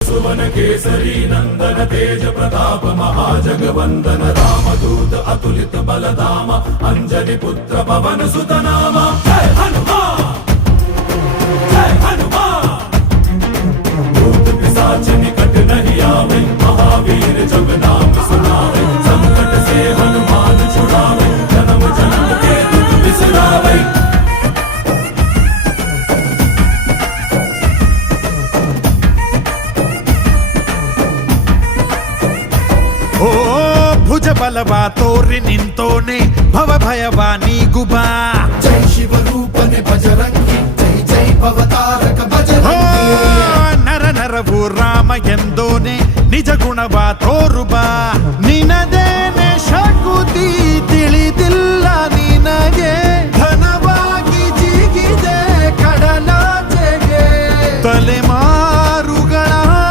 सुवन केसरी नंदन तेज प्रताप महाजगवंदन रामदूत अतुलित बलधाम अंजनी पुत्र पवन सुत नाम जय हनुमान जय हनुमान। भूत पिशाच निकट नहीं आवे महावीर जब नाम सुनावे संकट से हनुमान छुड़ावे जन्म जन्म के दुख बिसरावे। ಓ ಭುಜ ಬಲವಾ ತೋರಿ ನಿಂತೋನೆ ಭವ ಭಯವಾ ನೀಗುಬಾ ಜೈ ಶಿವರೂಪನೆ ಬಜರಂಗಿ ಜೈ ಜೈ ಭವತಾರಕ ಬಜರಂಗಿ ನರ ನರವು ರಾಮ ಎಂದೋನೆ ನಿಜ ಗುಣವಾ